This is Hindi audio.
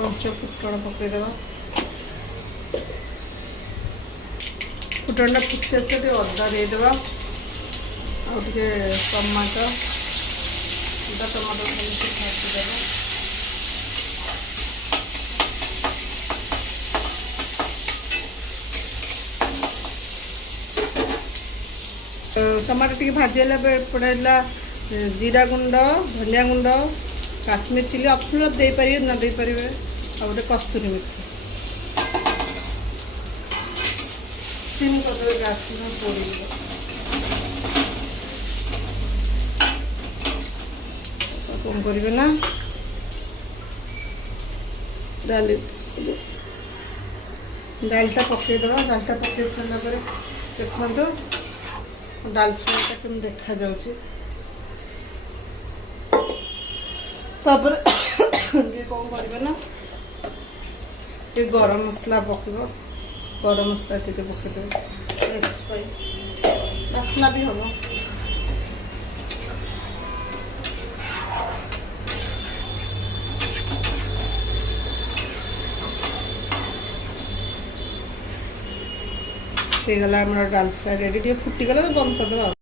पंच फुटण पकईदे फुटणटा फुटी आसले अदा देदे आगे टमाटो टमाटो भाजीदे टमाटो टी भाजीला पड़ा जीरा गुंड धनिया गुंड काश्मीर चिली ऑप्शनल दे पारे ना दे पारे आ गोटे कस्तूरी मेथी सिम कर गैस पोड़ी कौन करेंगे ना डाली डालटा पकईदे डालटा पकई सारापर देखो डाल फ्राईटा कम देखा जाऊँगी तापर ये कौन करेंगे ना ये गरम मसला पकड़ गरम मसला ये पकईदे टेस्ट बास्ना भी हम गला डाल फ्राई रेडी फुटीगला तो बंद करदे।